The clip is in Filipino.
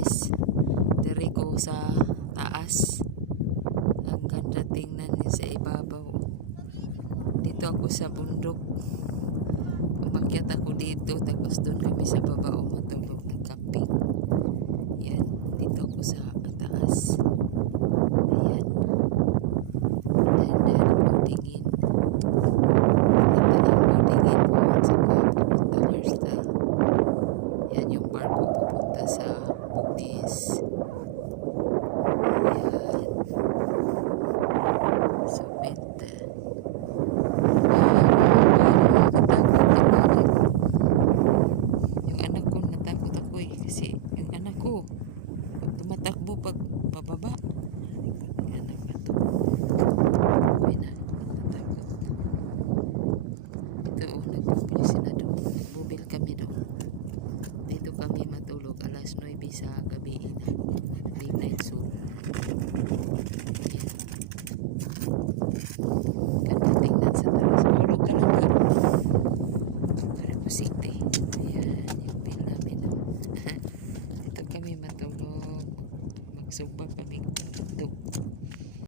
guys. Diri ko sa taas. Ang ganda tingnan sa ibabaw. Dito ako sa bundok. Umakyat ako dito tapos doon kami sa baba o matulog ng camping. Yan, dito ako sa taas. Ayan. Dahan-dahan ako tingin. Dahan-dahan ako tingin mo at saka pupunta hairstyle. Yan yung barko pupunta sa Bugnis. Ayan. So, benta. Yung anak ko natakot ako eh kasi yung anak ko tumatakbo pag pababa. Yung anak na to. Uy na, natakot. Ito oh, nagbubil sila doon. Nagbubil kami doon. Dito kami matulog 9 sa gabi na. Midnight soul. Ganda tingnan sa taas. Lang ka. Para pusite. Ayan, yung bill namin. Dito kami matulog. Magsugba kami. Dito.